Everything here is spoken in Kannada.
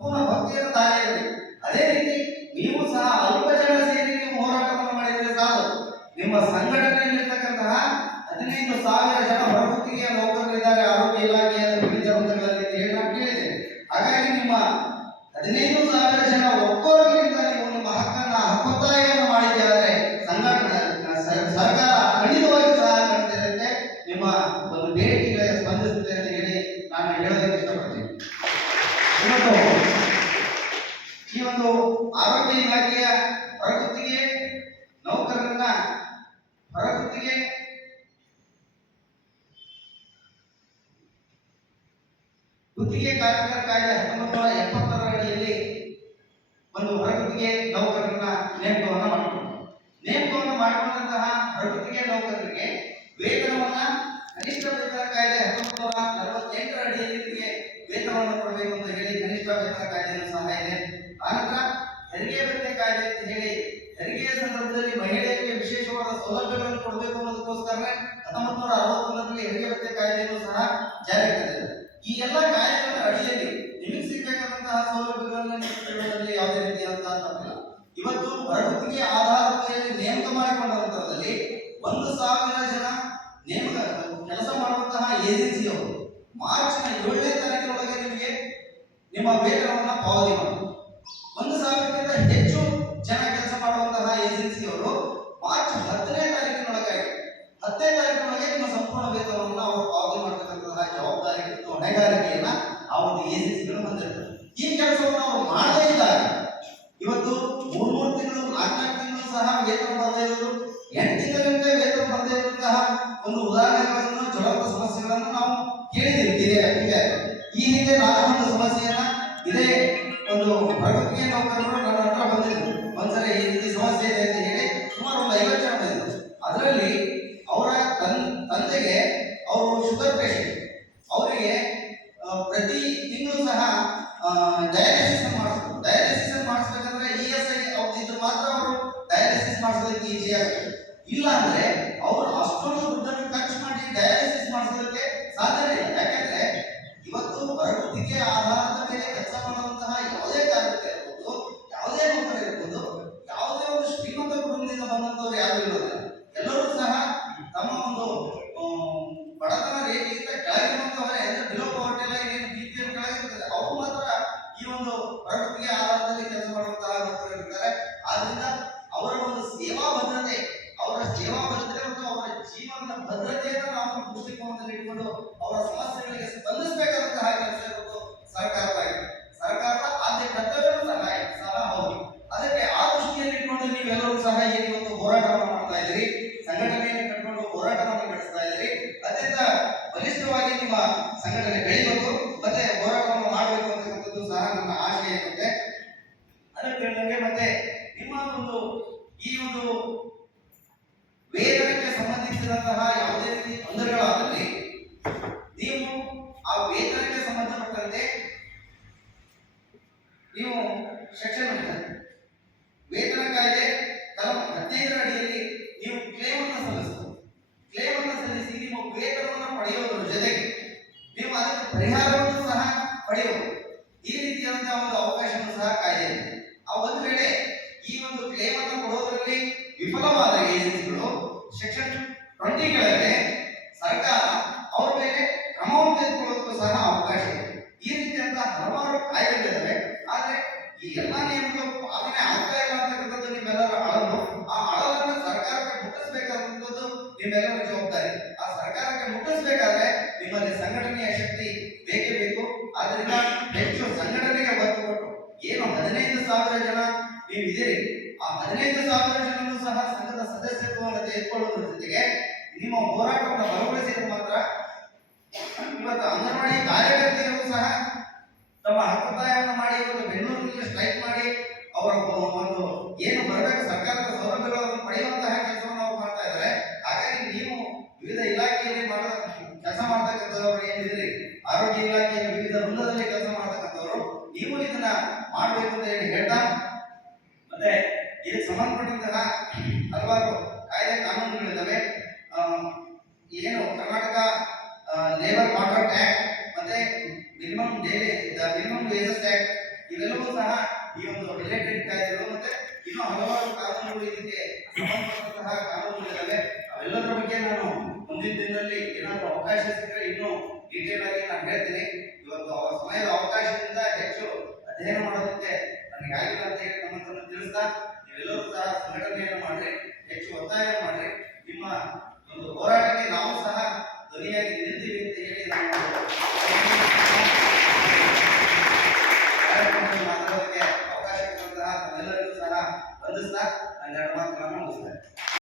ಭಕ್ತಿಯನ್ನು ಇರಲಿ ಅದೇ ರೀತಿ ನೀವು ಸಹ ಅಲ್ಪ ಜನ ಸೇರಿ ನೀವು ಹೋರಾಟವನ್ನು ಮಾಡಿದರೆ ಸಾಕು. ನಿಮ್ಮ ಸಂಘಟನೆಯಲ್ಲಿರ್ತಕ್ಕಂತಹ ಹದಿನೈದು ಸಾವಿರ ಜನ ಹೊರಗುತ್ತಿಗೆಯ ನೌಕರರಿದ್ದಾರೆ ಆರೋಗ್ಯ ಇಲಾಖೆಯ ವಿವಿಧ ವೃತ್ತಗಳಲ್ಲಿ ಹಾಗಾಗಿ ನಿಮ್ಮ ಹದಿನೈದು ಸಾವಿರ ಜನ ಒಕ್ಕೊರಗಿನಿಂದ ನೀವು ನಿಮ್ಮ ಹಕ್ಕನ್ನ ಹಕ್ಕೊತ್ತಾಯವನ್ನು ಆದರೆ ಸಂಘಟನೆ ಸರ್ಕಾರ ಖಂಡಿತವಾಗಿ ಸಹ ಮಾಡ್ತಿರುತ್ತೆ ನಿಮ್ಮ ಒಂದು ಬೇಡಿಕೆಗಳಿಗೆ ಸ್ಪಂದಿಸುತ್ತೆ ಅಂತ ಹೇಳಿ ನಾನು ಹೇಳೋದಕ್ಕೆ ಇಷ್ಟಪಡ್ತೀನಿ ಇವತ್ತು ಈ ಒಂದು ಆರೋಗ್ಯ ಇಲಾಖೆಯ ಹೊರಗುತ್ತಿಗೆ, ನೌಕರರನ್ನ ಹೊರಗುತ್ತಿಗೆ. ಗುತ್ತಿಗೆ ಕಾರ್ಮಿಕರ ಕಾಯ್ದೆ ಹತ್ತೊಂಬತ್ತು ನೂರ ಎಪ್ಪತ್ತರ ಅಡಿಯಲ್ಲಿ ಒಂದು ಹೊರಗುತ್ತಿಗೆ ನೌಕರರನ್ನ ನೇಮಕವನ್ನ ಮಾಡಿಕೊಂಡು ನೇಮಕವನ್ನು ಮಾಡಿಕೊಂಡಂತಹ ಹೊರಗುತ್ತಿಗೆ ನೌಕರರಿಗೆ ವೇತನವನ್ನ ಕನಿಷ್ಠ ವೇತನ ಕಾಯ್ದೆ ಹತ್ತೊಂಬತ್ತು ನೂರ ನಲವತ್ತೆಂಟರ ಅಡಿಯಲ್ಲಿ ನಿಮಗೆ ವೇತನವನ್ನು ಕೊಡಬೇಕು ಅಂತ ಹೇಳಿ ಕನಿಷ್ಠ ವೇತನ ಕಾಯ್ದೆಯನ್ನು ಸಹ ಇದೆ ಆನಂತರ ಹೆರಿಗೆ ಭತ್ಯೆ ಕಾಯ್ದೆ ಅಂತ ಹೇಳಿ ಹೆರಿಗೆಯ ಸಂದರ್ಭದಲ್ಲಿ ಮಹಿಳೆಯರಿಗೆ ವಿಶೇಷವಾದ ಸೌಲಭ್ಯಗಳನ್ನು ಕೊಡಬೇಕು ಅನ್ನೋದಕ್ಕೋಸ್ಕರ ಹತ್ತೊಂಬತ್ತು ನೂರ ಅರವತ್ತೊಂದರಲ್ಲಿ ಹೆರಿಗೆ ಭತ್ಯೆ ಕಾಯ್ದೆಯನ್ನು ಸಹ ಜಾರಿಗೆ ಈ ಎಲ್ಲ ಕಾಯ್ದೆಗಳ ಅಡಿಯಲ್ಲಿ ನಿಮಗೆ ಸಿಗಬೇಕಾದಂತಹ ಸೌಲಭ್ಯಗಳನ್ನು ಯಾವುದೇ ರೀತಿಯಾದಂತಹ ತಪ್ಪಿಲ್ಲ ಇವತ್ತು ಹೊರಗುತ್ತಿಗೆ ಆಧಾರದ ನೇಮಕ ಮಾಡಿಕೊಂಡ ನಂತರದಲ್ಲಿ ಒಂದು ಸಾವಿರ ಜನ ನೇಮಕ ಕೆಲಸ ಮಾಡುವಂತಹ ಏಜೆನ್ಸಿಯವರು ಮಾರ್ಚ್ನ ಏಳನೇ ತಾರೀಕಿನೊಳಗೆ ನಿಮಗೆ ನಿಮ್ಮ ವೇತನವನ್ನು ಪಾವತಿ ಮಾಡಿ ಒಂದು ಸಾವಿರಕ್ಕಿಂತ ಹಿಂದೆ ಈ ಹಿಂದೆ ನಾನು ಒಂದು ಸಮಸ್ಯೆಯನ್ನ ಇದೇ ಒಂದು ಪ್ರಕೃತಿಯ ನೌಕರರು ನನ್ನ ಹತ್ರ ಬಂದಿದ್ರು. ಒಂದ್ಸರಿ ಈ ರೀತಿ ಸಮಸ್ಯೆ ಇದೆ ಅಂತ ಹೇಳಿ ಸುಮಾರು ಒಂದು ಐವತ್ತು ಜನ ಬಂದಿದ್ರು. ಅದರಲ್ಲಿ ಅವರ ತನ್, ತಂದೆಗೆ ಅವರು ಶುಗರ್ ಪೇಷಂಟ್. ಅವರಿಗೆ ಪ್ರತಿ ತಿಂಗಳು ಸಹ ಡಯಾಲಿಸಿಸ್ ಮಾಡಿಸ್ಬೇಕು. ಡಯಾಲಿಸಿಸ್ ಮಾಡಿಸ್ಬೇಕಂದ್ರೆ ಇ ಎಸ್ ಐ ಅವ್ರದ್ದು ಮಾತ್ರ ಅವರು ಡಯಾಲಿಸಿಸ್ ಮಾಡಿಸೋದಕ್ಕೆ ಈಸಿ ಆಗ್ತದೆ ಇಲ್ಲ ಅಂದ್ರೆ ಅವರು ಅಷ್ಟೊಂದು ದುಡ್ಡನ್ನು ಖರ್ಚು ಮಾಡಿ ಡಯಾಲಿಸಿಸ್ ಮಾಡಿಸೋದಕ್ಕೆ ಸಾಧ್ಯನೇ ಇಲ್ಲ ಯಾಕಂದ್ರೆ ಇವತ್ತು ಹೊರಗುತ್ತಿಗೆ ಆಧಾರದ ಮೇಲೆ ಕೆಲಸ ಮಾಡುವಂತಹ ಯಾವುದೇ ಕಾರ್ಮಿಕ ಇರ್ಬೋದು ಯಾವುದೇ ನೌಕರ ಇರ್ಬೋದು ಯಾವುದೇ ಒಂದು ಶ್ರೀಮಂತ ಕುಟುಂಬದಿಂದ ಬಂದಂತವ್ರು ಯಾರು ಇರೋದಿಲ್ಲ ಎಲ್ಲರೂ ಸಹ ತಮ್ಮ ನಿಮ್ಮ ಸಂಘಟನೆ ಬೆಳಿಬೇಕು, ಮತ್ತೆ ಹೋರಾಟವನ್ನು ಮಾಡಬೇಕು ಅಂತಕ್ಕಂಥದ್ದು ಸಹ ನನ್ನ ಆಶಯ ಇರುತ್ತೆ ಅದಕ್ಕೆ ಹೇಳಿದಂಗೆ ಮತ್ತೆ ನಿಮ್ಮ ಒಂದು ಈ ಒಂದು ವೇತನಕ್ಕೆ ಸಂಬಂಧಿಸಿದಂತಹ ಯಾವುದೇ ರೀತಿ ತೊಂದರೆಗಳಾದಲ್ಲಿ ನೀವು ಆ ವೇತನಕ್ಕೆ ಸಂಬಂಧಪಟ್ಟಂತೆ ನೀವು ಸೆಕ್ಷನ್ ವೇತನ ಕಾಯ್ದೆ ತಲಾ ಹದಿನೈದರ ಅಡಿಯಲ್ಲಿ ನೀವು ಕ್ಲೇಮ್ ಅನ್ನು ಸಲ್ಲಿಸಬಹುದು ಕ್ಲೇಮ್ ಅನ್ನು ಸಲ್ಲಿಸಿ ನಿಮ್ಮ ವೇತನವನ್ನು ಪಡೆಯುವುದರ ಜೊತೆಗೆ ನೀವು ಅದಕ್ಕೆ ಪರಿಹಾರವನ್ನು ಸಹ ಪಡೆಯಬಹುದು ಈ ರೀತಿಯಾದಂತಹ ಒಂದು ಅವಕಾಶವನ್ನು ಸಹ ಕಾಯ್ದೆ ಇದೆ ಆ ಒಂದು ವೇಳೆ ಈ ಒಂದು ಕ್ಲೇಮ್ ಅನ್ನು ಕೊಡೋದರಲ್ಲಿ ವಿಫಲವಾದ ಏಜೆನ್ಸಿಗಳು ಸೆಕ್ಷನ್ ಟ್ವೆಂಟಿ ಸರ್ಕಾರ ಅವ್ರ ಮೇಲೆ ಕ್ರಮವನ್ನು ತೆಗೆದುಕೊಳ್ಳೋದಕ್ಕೂ ಸಹ ಅವಕಾಶ ಇದೆ. ಈ ರೀತಿಯಂತ ಹಲವಾರು ಕಾಯಿಲೆಗಳಿವೆ ಆದ್ರೆ ಈ ಎಲ್ಲಾ ನಿಯಮಗಳು ಪಾಲನೆ ಆಗ್ತಾ ಇಲ್ಲ ಅಂತಕ್ಕಂಥದ್ದು ನಿಮ್ಮೆಲ್ಲರ ಅಳಲು ಆ ಅಳಲನ್ನು ಸರ್ಕಾರಕ್ಕೆ ಮುಟ್ಟಿಸಬೇಕಾದಂಥದ್ದು ನಿಮ್ಮೆಲ್ಲರ ಜವಾಬ್ದಾರಿ. ಆ ಸರ್ಕಾರಕ್ಕೆ ಮುಟ್ಟಿಸಬೇಕಾದ್ರೆ ನಿಮ್ಮಲ್ಲಿ ಸಂಘಟನೆಯ ಶಕ್ತಿ ಬೇಕೇ ಬೇಕು. ಆದ್ರಿಂದ ಹೆಚ್ಚು ಸಂಘಟನೆಗೆ ಒತ್ತು ಕೊಟ್ಟು ಏನು ಹದಿನೈದು ಸಾವಿರ ಜನ ನೀವು ಇದೀರಿ ಆ ಹದಿನೈದು ಸಾವಿರ ಜನರು ಸಹ ಸಂಘದ ಸದಸ್ಯತ್ವವನ್ನು ತೆಗೆದುಕೊಳ್ಳುವುದರ ಜೊತೆಗೆ ನಿಮ್ಮ ಹೋರಾಟವನ್ನು ಬಲಗೊಳಿಸಿದ ಮಾತ್ರ ಇವತ್ತು ಅಂಗನವಾಡಿ ಕಾರ್ಯಕರ್ತೆಯರು ಸಹ ತಮ್ಮ ಹಕ್ಕುತ್ತಾಯವನ್ನು ಮಾಡಿ ಇವತ್ತು ಬೆಂಗಳೂರಿನಲ್ಲಿ ಸ್ಟ್ರೈಕ್ ಮಾಡಿ ಅವರ ಒಂದು ಕರ್ನಾಟಕ ಲೇಬರ್ ಕಾಂಟ್ರಾಕ್ಟ್ ಆಕ್ಟ್ ಮತ್ತೆ minimum daily the minimum wages act ಇವೆಲ್ಲವೂ ಸಹ ಈ ಒಂದು ರಿಲೇಟೆಡ್ ಕಾಯ್ದೆಗಳು ಮತ್ತೆ ಇನ್ನು ಹಲವಾರು ಕಾನೂನುಗಳು ಇದಕ್ಕೆ ಸಂಬಂಧಪಟ್ಟಂತಹ ಕಾನೂನುಗಳಿದ್ದಾವೆ ಅವೆಲ್ಲದರ ಬಗ್ಗೆ ನಾನು ಮುಂದಿನ ದಿನದಲ್ಲಿ ಏನಾದರೂ ಅವಕಾಶ ಸಿಕ್ಕರೆ ಇನ್ನೂ ಡೀಟೇಲ್ ಆಗಿ ನಾನು ಹೇಳ್ತೀನಿ. ಇವತ್ತು ಸಮಯದ ಅವಕಾಶದಿಂದ ಹೆಚ್ಚು ಅಧ್ಯಯನ ಮಾಡೋದಕ್ಕೆ ನನಗೆ ಆಗಿಲ್ಲ ಅಂತ ಹೇಳಿ ನಮ್ಮನ್ನು ತಿಳಿಸ್ತಾ ನೀವೆಲ್ಲರೂ ಸಹ ಸಂಘಟನೆಯನ್ನು ಮಾಡ್ರಿ, ಹೆಚ್ಚು ಒತ್ತಾಯ ಮಾಡ್ರಿ. ನಿಮ್ಮ ಒಂದು ಹೋರಾಟ